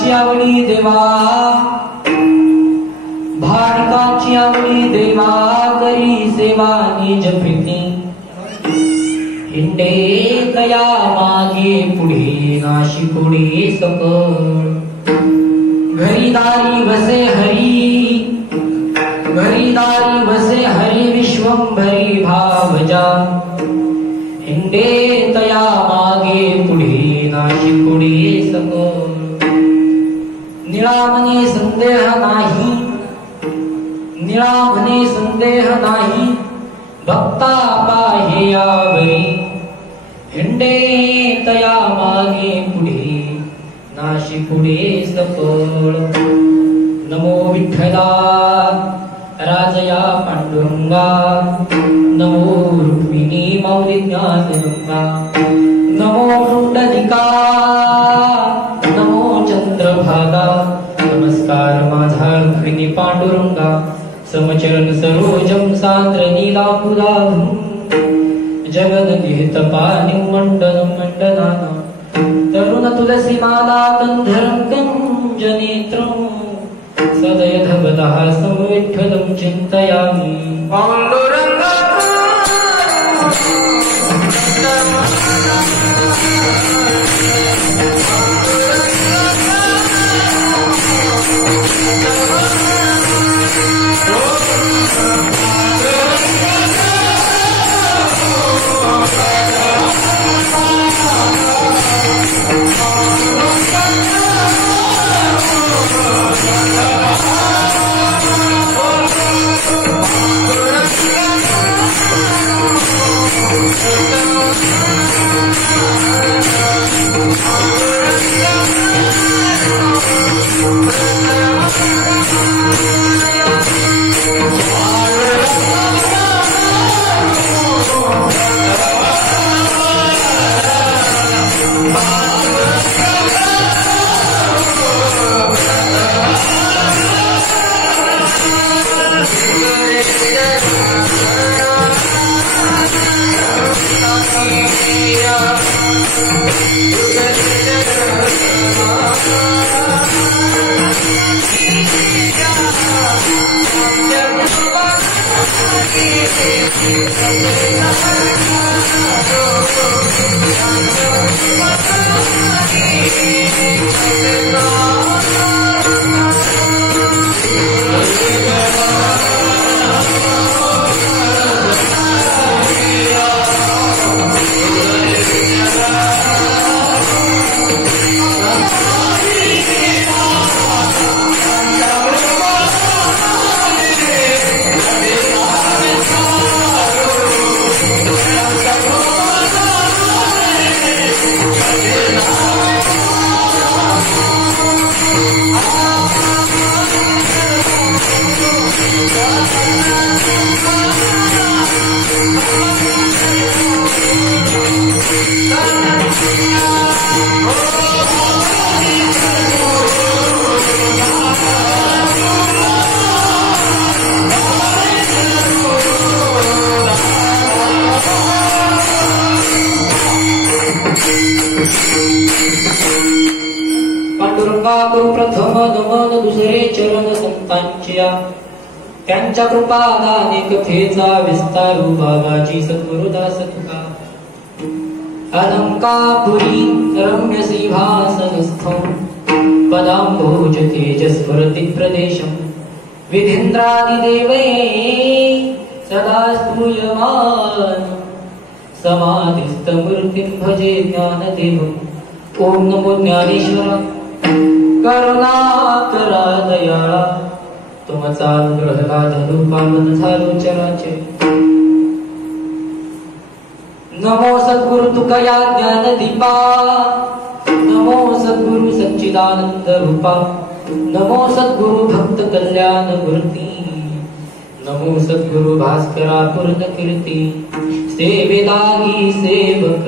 भाविकाची आवडी देवा, भाविकाची आवडी देवा, करी सेवा निज प्रीती, हिंडे तया मागे पुढे नाशी पुढे सकळ, घरी दारी वसे हरी, घरी दारी वसे हरी, विश्वंभरी भावजा, हिंडे तया मागे पुढे नाशी पुढे सकळ, निळा मने संदेह नाही, निळा मने संदेह नाही, भक्ता पाहे यावरी, हिंडे तया मागे पुढे नाशी पुढे सकळ, नमो विठ्ठला राजया पांडुरंगा, नमो रुक्मिणी मौली ज्ञानगंगा, नमो पुंडलिका, नमो चंद्रभागा, नमस्कार माझा रुक्मिणी पांडुरंगा, समचरण सरोजम सांद्र नीलापुराभं, जगन्निहित पाणिं मंडनं मंडनानां, तरुण तुलसी माला कंधरं कंजनेत्रं, सदय धवलहासं विठ्ठलं चिन्तयामि, पाण्डुरङ्गा त्यांच्या कृपादाने कथेचा विस्तारू बाबाजी सद्गुरुदास तुका अलंकापुरी रम्य सिंहासनस्थं पदाम्भोज तेजस्फुरति प्रदेशं विधीन्द्रादिदेवै सदा स्तूयमान समाधिस्थमूर्तिं भजे ज्ञानदेवम् ओम नमो ज्ञानेश्वरा करुणाकरा दयाळा तुमचा अनुग्रह धनु पावन झालो चराचे नमो सद्गुरु तुकया ज्ञान दीपा नमो सद्गुरु सच्चिदानंद रूपा नमो सद्गुरु भक्त कल्याण मूर्ती नमो सद्गुरु भास्करा पूर्ण कीर्ती सेवेदागी सेवक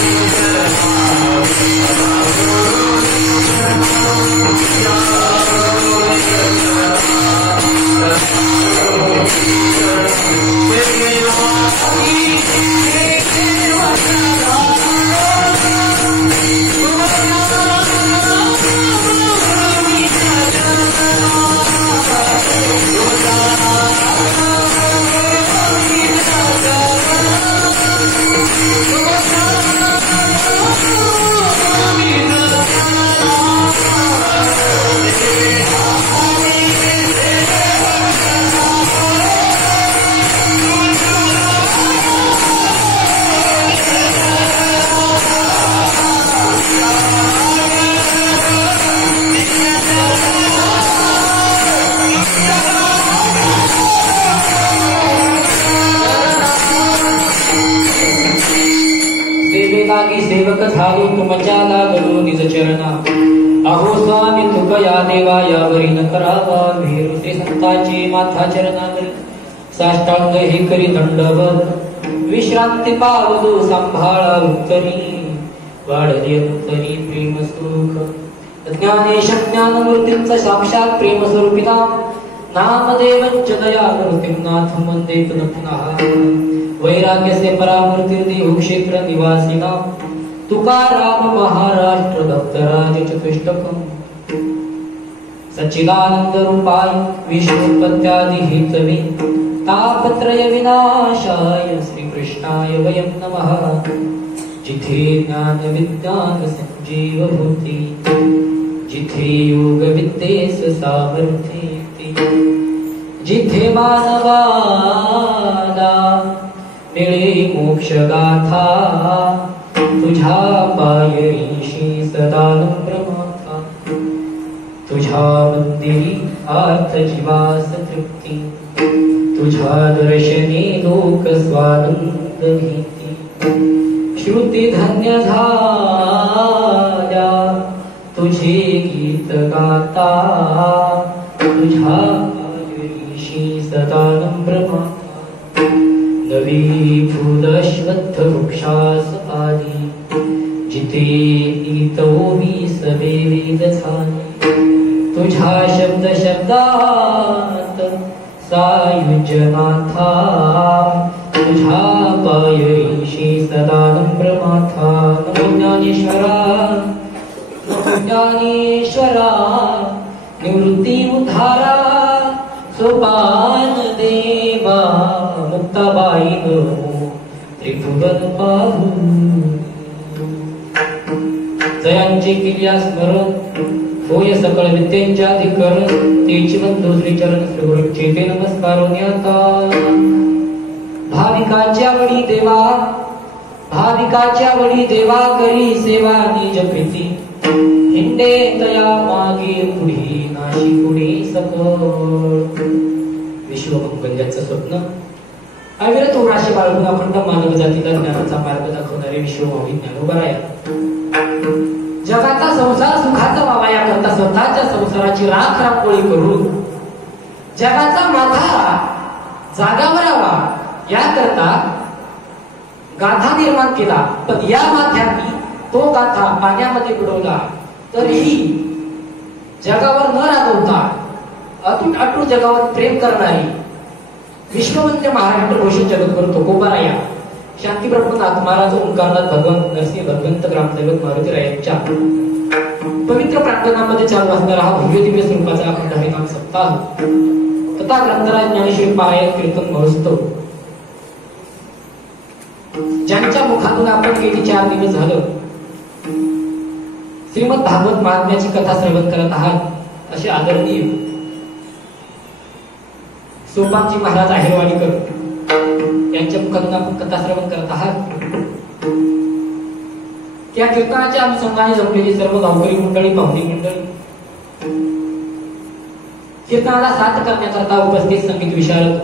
Thank you. लागी सेवक झालो तुमच्या लागलो निज चरणा अहो स्वामी तुकया देवा यावरी न करावा वीर श्री संतांची माथा चरणावरी साष्टांग हे करी दंडवत विश्रांती पावलो सांभाळा उत्तरी वाढले उत्तरी प्रेम सुख ज्ञानेश ज्ञानमूर्तींचा साक्षात प्रेम स्वरूपिता नामदेवंच दयामूर्तीं नाथ वंदे पुनः वैराग्यसे परामूर्ती देव क्षेत्र निवासिना तुकाराम महाराष्ट्र दत्तराज चतुष्टकम सच्चिदानंद रूपाय विष्णुपत्यादि हेतवे तापत्रय विनाशाय श्री कृष्णाय वयं नमः जिथे ज्ञान विज्ञान संजीव होती जिथे योग विद्येस सामर्थ्य जिथे मानवाला मिळे मोक्ष गाथा तुझ्या पायरीशी सदा नम्रमाता तुझ्या मंदिरी अर्थ जीवास तृप्ती तुझ्या दर्शनी लोक स्वानंद भीती श्रुती धन्य झाल्या तुझे गीत गाता तुझ्या पायरीशी सदा नम्रमाता नवी फुलश्वत्थ वृक्षास आली जिथे इतोमी सवे वेद झाले तुझ्या शब्द शब्दात सायुज्यनाथा तुझ्या पायरीशी सदा नम्रमाथा नमो ज्ञानेश्वरा नमो ज्ञानेश्वरा निवृत्ती उद्धारा सोपान देवा मुक्ताबाई त्रिभुवन पाहू जयांचे किल्ल्या स्मरण होय सकळ विद्यांच्या अधिकरण तेची बंधू श्री चरण श्री गुरूंचे ते नमस्कार भाविकाच्या वडी देवा भाविकाच्या वडी देवा करी सेवा निज प्रीती हिंडे तया मागे पुढे नाशी पुढे सकळ विश्वमंगल्याचं स्वप्न अविरत उराशी बाळगून अखंड मानव जातीला ज्ञानाचा मार्ग दाखवणारे विश्वमावी ज्ञानोबराय जगाचा संसार सुखाचा व्हावा याकरता स्वतःच्या संसाराची राख रांगोळी करून जगाचा माथा जागावर यावा याकरता गाथा निर्माण केला पण या माथ्यांनी तो गाथा पाण्यामध्ये बुडवला तरीही जगावर न रागवता अतूट अटूट जगावर प्रेम करणारी विश्ववंद्य महाराष्ट्र घोषित जगद्गुरु तुकोबाराया शांती ब्रह्मनाथ महाराज ओंकारनाथ भगवान नरसिंह भगवंत ग्रामदैवत मारुतीरायांच्या पवित्र प्रांगणामध्ये चालू असणारा हा भव्य दिव्य स्वरूपाचा अखंड हरिनाम सप्ताह तथा ग्रंथराज ज्ञानेश्वरी पारायण कीर्तन महोत्सव ज्यांच्या मुखातून आपण गेली 4 दिवस झालं श्रीमद भागवत महात्म्याची कथा श्रवण करत आहात असे आदरणीय सोपानजी महाराज आहेरवाडीकर यांच्या मुखातून आपण कथा श्रवण करत आहात त्या कीर्तनाच्या अनुषंगाने जमलेली सर्व गावकरी मंडळी पाहुणी मंडळी कीर्तनाला साथ करण्याकरता उपस्थित संगीत विशारद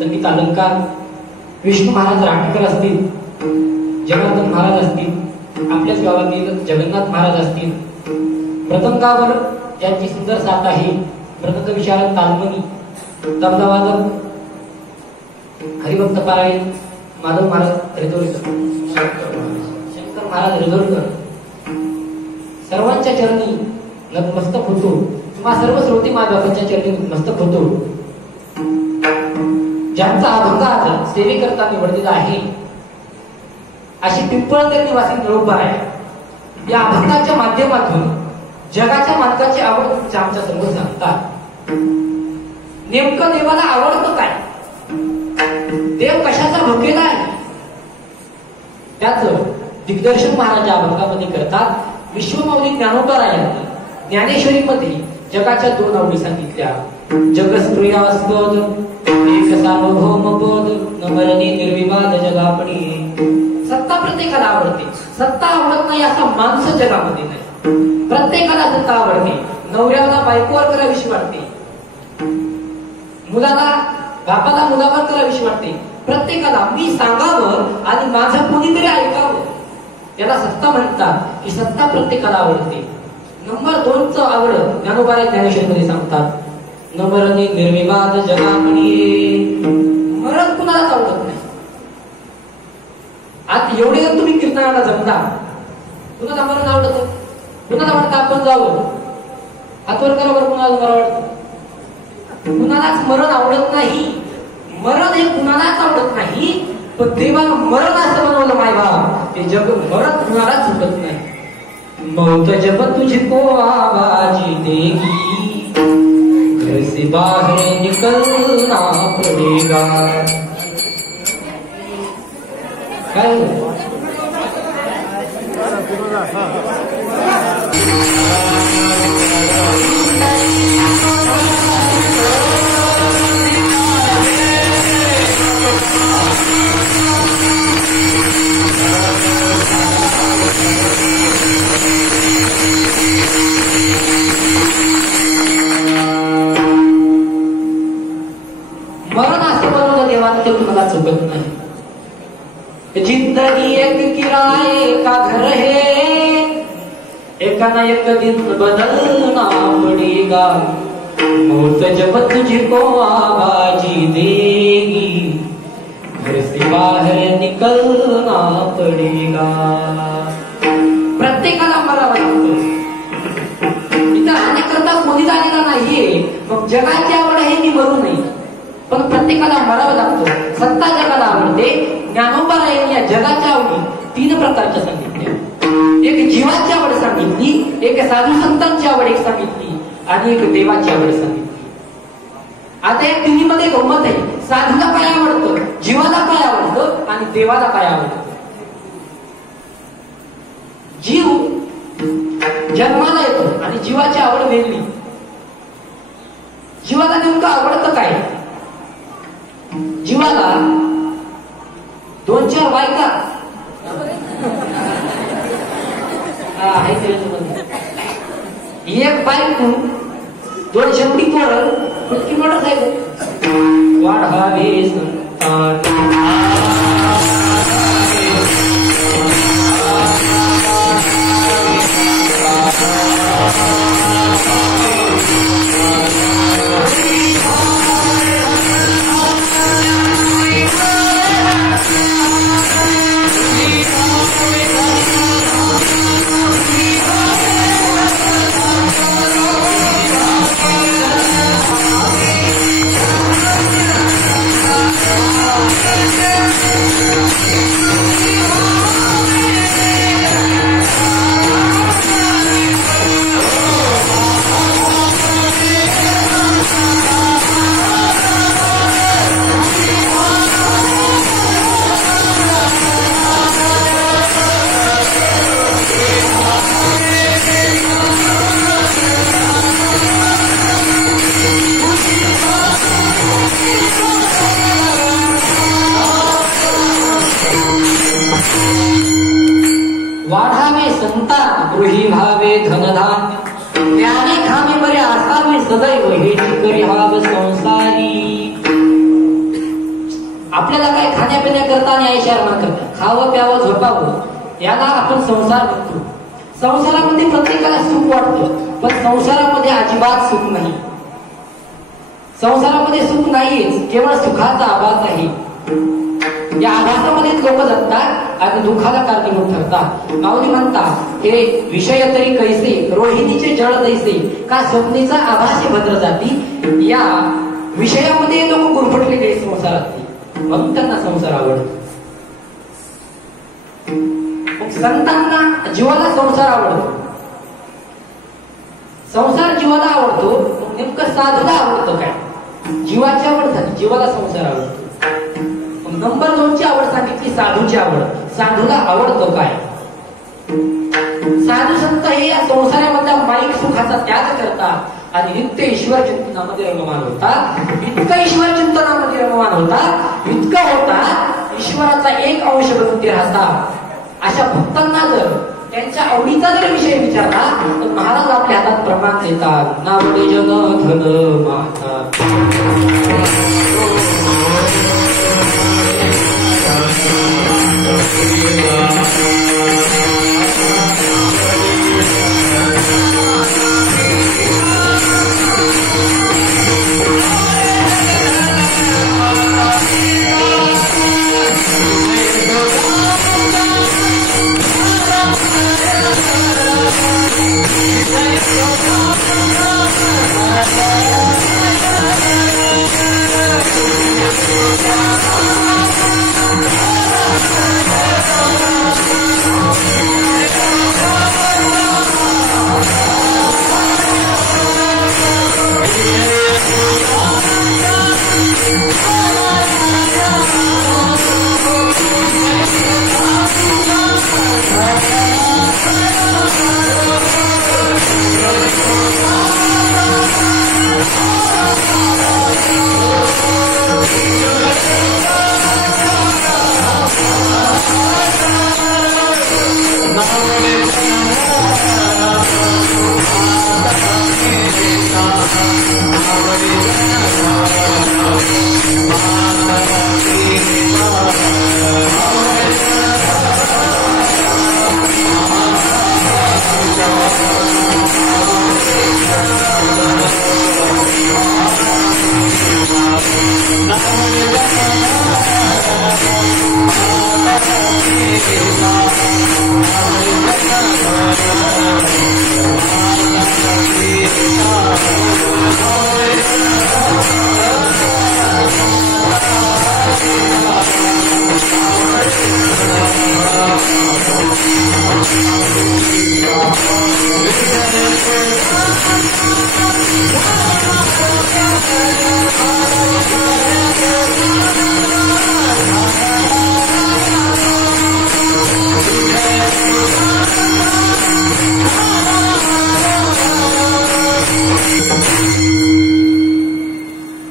संगीत अलंकार विष्णू महाराज राठकर असतील जनार्दन महाराज असतील आपल्याच गावातील जगन्नाथ महाराज असतील प्रथमगावर ज्यांची सुंदर साथ आहे प्रथम विशारद तालमनी तबलावादक हरिभक्त पारायण माधव महाराज रिदोडकर शंकर महाराज रिदोडकर सर्वांच्या चरणी नतमस्तक होतो किंवा सर्व श्रोते माधवांच्या चरणी नतमस्तक होतो ज्यांचा अभंग आज सेवेकरता निवडलेला आहे अशी पिंपळनेर निवासी निरोपा आहे या अभंगाच्या माध्यमातून जगाच्या मालकाची आवड आमच्या समोर सांगतात नेमकं देवाला आवडतं काय देव कशाचा भुकेला आहे त्याचं दिग्दर्शन महाराज अभंगामध्ये करतात विश्वमाऊली ज्ञानोबरायांनी ज्ञानेश्वरी मध्ये जगाच्या 2 आवडी सांगितल्या जगस्प्रियास्पद एक सार्वभौम पद नमरणी निर्विवाद जगापणी सत्ता प्रत्येकाला आवडते सत्ता आवडत नाही असा माणूस जगामध्ये नाही प्रत्येकाला सत्ता आवडते नवऱ्याला बायकोवर करावीशी वाटते मुलाला बापाला मुलावर करावीशी वाटते प्रत्येकाला मी सांगावं आणि माझं कोणीतरी ऐकावं त्याला सत्ता म्हणतात की सत्ता प्रत्येकाला आवडते. नंबर 2चं आवड ज्ञानोबा ज्ञानेश्वरीमध्ये सांगतात, न मरणे निर्विवाद जगामणी. मरण कुणालाच आवडत नाही. आज एवढे जर तुम्ही कीर्तनाला जमता, कुणाला मरण आवडतं? कुणाला वाटतं आपण जावं? हातवर करा बरं, कुणाला मरण आवडतं? कुणालाच मरण आवडत नाही. मरण हे कुणालाच आवडत नाही, पण देवानं मरण असं बनवलं माय बाप, ते जग मरण कुणालाच सुटत नाही. मौत जब तुझको आवाज देगी, घर से बाहर निकलना पड़ेगा. काय मरण असं बनवलं देवानं, ते तुम्हाला चुकत नाही. जिंदगी एक किराए का घर है, एका ना एक दिन बदलना पड़ेगा. मौत जब तुझको आवाज़ देगी, घर से बाहर निकलना पड़ेगा. प्रत्येकाला मरावं लागतं. इथं राहण्याकरता कोणी झालेला नाहीये. मग जगाची आवड आहे की मरू नये, पण प्रत्येकाला मरावं लागतं. सत्ता जगाला आवडते. ज्ञानोबा यांनी या जगाच्या आवडी 3 प्रकारच्या सांगितल्या. एक जीवाची आवड सांगितली, एक साधू संतांची आवड एक सांगितली, आणि एक देवाची आवड सांगितली. आता या तिन्हीमध्ये गंमत आहे. साधूला काय आवडतं, जीवाला काय आवडतं, आणि देवाला काय आवडतं. जीव जन्माला येतो आणि जीवाची आवड वेगळी. जीवाला नेमकं आवडतं काय? जीवाला 2-4 बायका एक बायको, 2 शेवटी पोरं, कुठली मोटरसायकल. वाढावे संतान वाढावे संतान गृही भावे धनधान्य, त्याने खामे बरे असावे सदैव हे करी हाव संसारी. आपल्याला काय खाण्यापिण्या करता आणि ऐशाराम करता, खावं प्यावं झोपावं, याला आपण संसार म्हणतो. संसारामध्ये प्रत्येकाला सुख वाटतं, पण संसारामध्ये अजिबात सुख नाही. संसारामध्ये सुख नाहीच, केवळ सुखाचा आभास आहे. या आभासामध्ये लोक जगतात आणि दुःखाला कारणीभूत ठरतात. माऊली म्हणतात, हे विषय तरी कैसे रोहिणीचे जळ दैसे, का स्वप्नीचा आभासी भद्र जाती. या विषयामध्ये लोक गुरफटलेले संसारातली, म्हणून त्यांना संसार आवडतो. संतांना जीवाला संसार आवडतो. संसार जीवाला आवडतो. नेमकं साधूला आवडतं काय? जीवाची आवड झाली, जीवाला संसार आवडतो. नंबर 2ची आवड सांगितली, साधूची आवड. साधूला आवडतं काय? साधू संत हे या संसारामधल्या माईक सुखाचा त्याग करतात आणि नित्य ईश्वर चिंतनामध्ये रममान होतात. इतकं ईश्वर चिंतनामध्ये रममान होतात, इतकं होतात, ईश्वराचा एक अंश बनून ते राहतात. अशा भक्तांना जर त्यांच्या आवडीचा जर विषय विचारला तर महाराज आपल्या हातात प्रमाण देतात. नावडे जन धन माता, Thank you.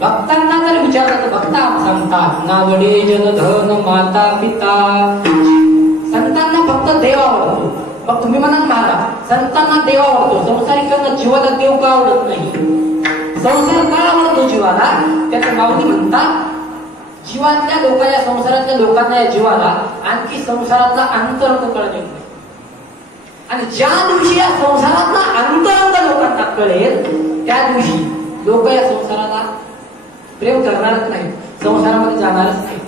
भक्तांना जर विचारलं तर भक्त सांगतात ना वडे जन धन माता पिता. संतांना फक्त देव आवडतो. मग तुम्ही म्हणाल महाराज संतांना देव आवडतो, संसारिकांना जीवाला देव का आवडत नाही? संसार का आवडतो जीवाला? त्याचं माऊली म्हणतात जीवातल्या लोकांना, संसारातल्या लोकांना, या जीवाला आणखी संसारातला अंतरंग कळणे. आणि ज्या दिवशी या संसारातला अंतरंग लोकांना कळेल त्या दिवशी लोक या संसाराला प्रेम करणारच नाही, संसारामध्ये जाणारच नाही.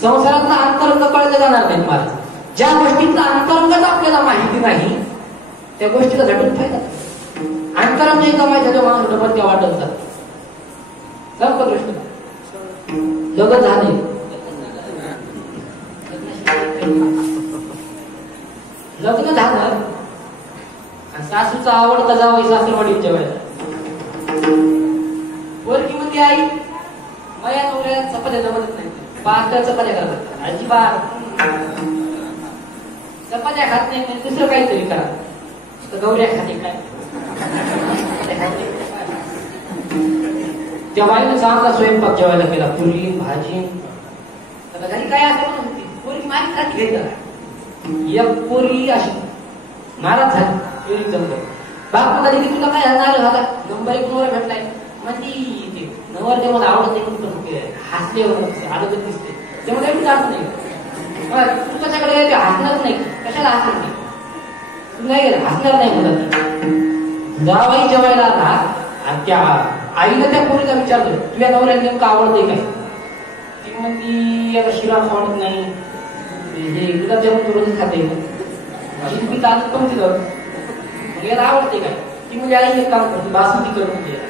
संसारातला अंतरंग कळले जाणार नाही महाराज. ज्या गोष्टीतला अंतरंगच आपल्याला माहिती नाही त्या गोष्टीला झटून फायदा. अंतरंग एकदा माहिती झालं माणूस डबल त्या वाटत जात. सर्व गोष्ट लग्न झाले, लग्न झालं, सासूचा आवडता जावई सासरवाडीच्या वेळेला पोरगी म्हणते आई माझ्या नवऱ्याला चपात्या जमत नाही, पातळ चपात्या करतात, अजिबात चपात्या खात नाही, म्हणजे दुसरं काहीतरी करा. तर गौऱ्या खाते काय? त्या बाईने चांगला स्वयंपाक जेवायला केला, पुरी भाजी. घरी काय असं म्हणत होती पोरगी माझी खाती घेत. एक पोरगी अशी नाराज झाली, बाप कधी तुला काय नाराज झाला? नंबर एक नवरा भेटलाय म्हणजे नवर ते मला आवडत नाही, हसल्यावर आलं तर दिसते, त्यामुळे मी जात नाही. तू त्याच्याकडे हसणार नाही, कशाला हसणार नाही? तू नाही हसणार नाही म्हणत. जावाई जेवायला आला, त्या आईला त्या पोरीला विचारलं तुझ्या नवऱ्याला नेमकं आवडतंय काय? ती म्हणती याला शिरा आवडत नाही, हे गुलाबजामुन रोज खाते, मी तालुक पण दिलं, याला आवडते काय? ती म्हणजे आई एक काम करते बासमती करून दे.